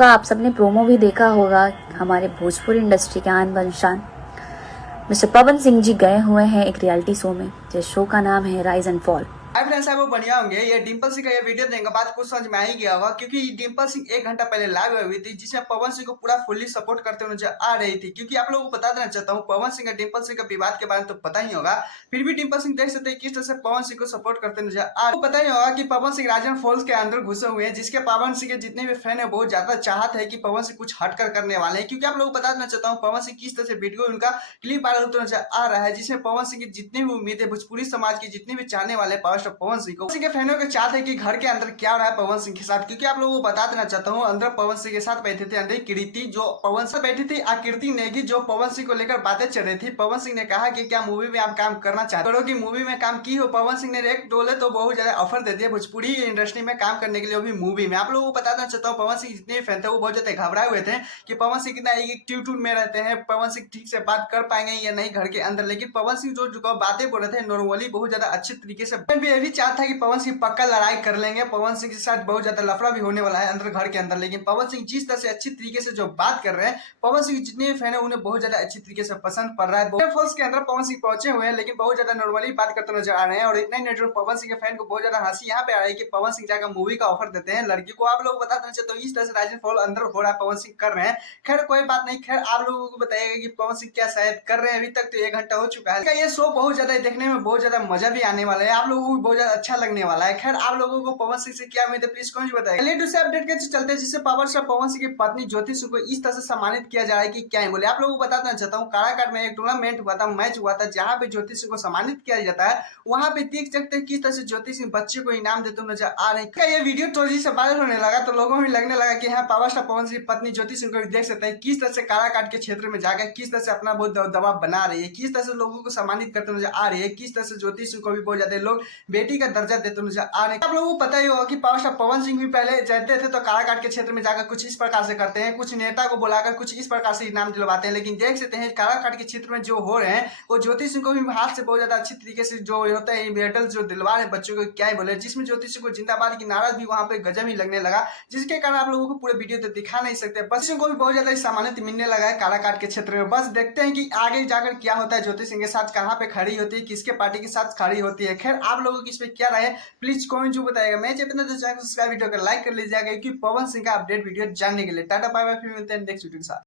होगा, आप सबने प्रोमो भी देखा होगा। हमारे भोजपुरी इंडस्ट्री के आन बान शान मिस्टर पवन सिंह जी गए हुए हैं एक रियलिटी शो में, जिस शो का नाम है rise and fall. Hi friends, वो बढ़िया होंगे। ये डिंपल सिंह का ये वीडियो देंगे बात कुछ समझ में आ ही गया होगा, क्योंकि डिंपल सिंह 1 घंटा पहले लाइव हुई थी, जिसमें पवन सिंह को पूरा फुल्ली सपोर्ट करते हुए नजर आ रही थी। क्योंकि आप लोगों को बता देना चाहता हूँ, पवन सिंह और डिंपल सिंह का विवाद के बारे में तो पता ही होगा, फिर भी डिंपल सिंह देख सकते हैं किस तरह से पवन सिंह को सपोर्ट करते नजर आ रहे। पता ही होगा कि पवन सिंह राजन फॉल्स के अंदर घुसे हुए हैं, जिसके पवन सिंह के जितने भी फैन है बहुत ज्यादा चाहत है कि पवन सिंह कुछ हटकर करने वाले हैं। क्योंकि आप लोगों को बता देना चाहता हूँ, पवन सिंह किस तरह से वीडियो उनका क्लिप वायरल होता नजर आ रहा है, जिसमें पवन सिंह की जितनी भी उम्मीद है, भोजपुरी समाज के जितने भी चाहने वाले पावर स्टार पवन सिंह को के फैनों के चाहते हैं कि घर के अंदर क्या हो रहा है पवन सिंह के साथ। क्योंकि आप लोगों को बता देना चाहता हूँ, अंदर पवन सिंह के साथ बैठे थे अंदर कृति, जो पवन सिंह बैठी थी, आकृति नेगी, जो पवन सिंह को लेकर बातें चल रही थी। पवन सिंह ने कहा कि क्या मूवी में आप काम करना चाहते हो, कि मूवी में काम की हो। पवन सिंह ने एक डोले तो बहुत ज्यादा ऑफर दे दिया भोजपुरी इंडस्ट्री में काम करने के लिए, भी मूवी में। आप लोगों को बता देना चाहता हूँ, पवन सिंह जितने फैन थे वो बहुत ज्यादा घबराए हुए थे कि पवन सिंह कितना एटीट्यूड में रहते हैं, पवन सिंह ठीक से बात कर पाएंगे या नहीं घर के अंदर। लेकिन पवन सिंह जो बातें बोल रहे थे नॉर्मली बहुत ज्यादा अच्छे तरीके से, ये भी चाहता है कि पवन सिंह पक्का लड़ाई कर लेंगे, पवन सिंह के साथ बहुत ज्यादा लफड़ा भी होने वाला है अंदर घर के अंदर। लेकिन पवन सिंह जिस तरह से अच्छी तरीके से जो बात कर रहे हैं, पवन सिंह जितने भी फैन है उन्हें बहुत ज्यादा अच्छी तरीके से पसंद पड़ रहा है। फॉल्स के अंदर पवन सिंह पहुंचे हुए हैं, लेकिन बहुत ज्यादा नॉर्मली बात करते नजर आ रहे हैं। और इतना ही नहीं, पवन सिंह के फैन को बहुत ज्यादा हंसी यहाँ पे आ रही है कि पवन सिंह जाकर मूवी का ऑफर देते हैं लड़की को। आप लोग बता देना चाहते हो, इस तरह से राइज एंड फॉल अंदर हो रहा है, पवन सिंह कर रहे हैं। खैर कोई बात नहीं, खैर आप लोगों को बताइएगा कि पवन सिंह क्या शायद कर रहे हैं। अभी तक तो 1 घंटा हो चुका है, ये शो बहुत ज्यादा देखने में बहुत ज्यादा मजा भी आने वाला है, आप लोगों को भी बहुत ज्यादा अच्छा लगने वाला है। खैर आप लोगों को पवन सिंह से क्या उम्मीद है, प्लीज कमेंट बताइए। लेट उसे अपडेट के चलते हैं, जिससे पावर स्टार पवन सिंह की पत्नी ज्योति सिंह को इस तरह से सम्मानित किया जा रहा है कि क्या ही बोले। आप लोगों को बताना चाहता हूँ, काराकाट में एक टूर्नामेंट हुआ था, मैच हुआ था, जहां पे ज्योति सिंह को सम्मानित किया जाता है। वहां पे देख सकते हैं किस तरह से ज्योति सिंह बच्चे को इनाम देते हुए नजर आ रहे हैं। ये वीडियो थोड़ी से वायरल होने लगा तो लोगों में लगने लगा कि हाँ, पावर स्टार पवन सिंह पत्नी ज्योति सिंह को भी देख सकते हैं किस तरह से काराकाट के क्षेत्र में जाकर किस तरह से अपना बहुत दबाव बना रही है, किस तरह से लोगों को सम्मानित करते नजर आ रही है, किस तरह से ज्योति सिंह को भी बहुत ज्यादा लोग बेटी का दर्जा देते नजर आ रहे हैं। आप लोगों को पता ही होगा कि पावर स्टार पवन सिंह भी पहले जाते थे तो काराकाट के क्षेत्र में जाकर कुछ इस प्रकार से करते हैं, कुछ नेता को बुलाकर कुछ इस प्रकार से इनाम दिलवाते हैं। लेकिन देख सकते हैं काराकाट के क्षेत्र में जो हो रहे हैं, वो ज्योति सिंह को भी हाथ से बहुत ज्यादा अच्छी तरीके से जो होता है मेडल जो दिलवा रहे बच्चों को, क्या ही बोले, जिसमें ज्योति सिंह को जिंदाबाद की नारा भी वहां पे गजब ही लगने लगा, जिसके कारण आप लोगों को पूरे वीडियो तो दिखा नहीं सकते। बस सिंह को भी बहुत ज्यादा सम्मानित मिलने लगा है काराकाट के क्षेत्र में। बस देखते हैं कि आगे जाकर क्या होता है, ज्योति सिंह के साथ कहाँ पे खड़ी होती है, किसके पार्टी के साथ खड़ी होती है। खैर आप लोगों की इस पे क्या राय है, प्लीज कमेंट जो बताएगा। मैं चैनल तो सब्सक्राइब वीडियो को लाइक कर लीजिएगा, क्योंकि पवन सिंह का अपडेट वीडियो जानने के लिए। टाटा बाय बाय, फिर मिलते हैं नेक्स्ट वीडियो के साथ।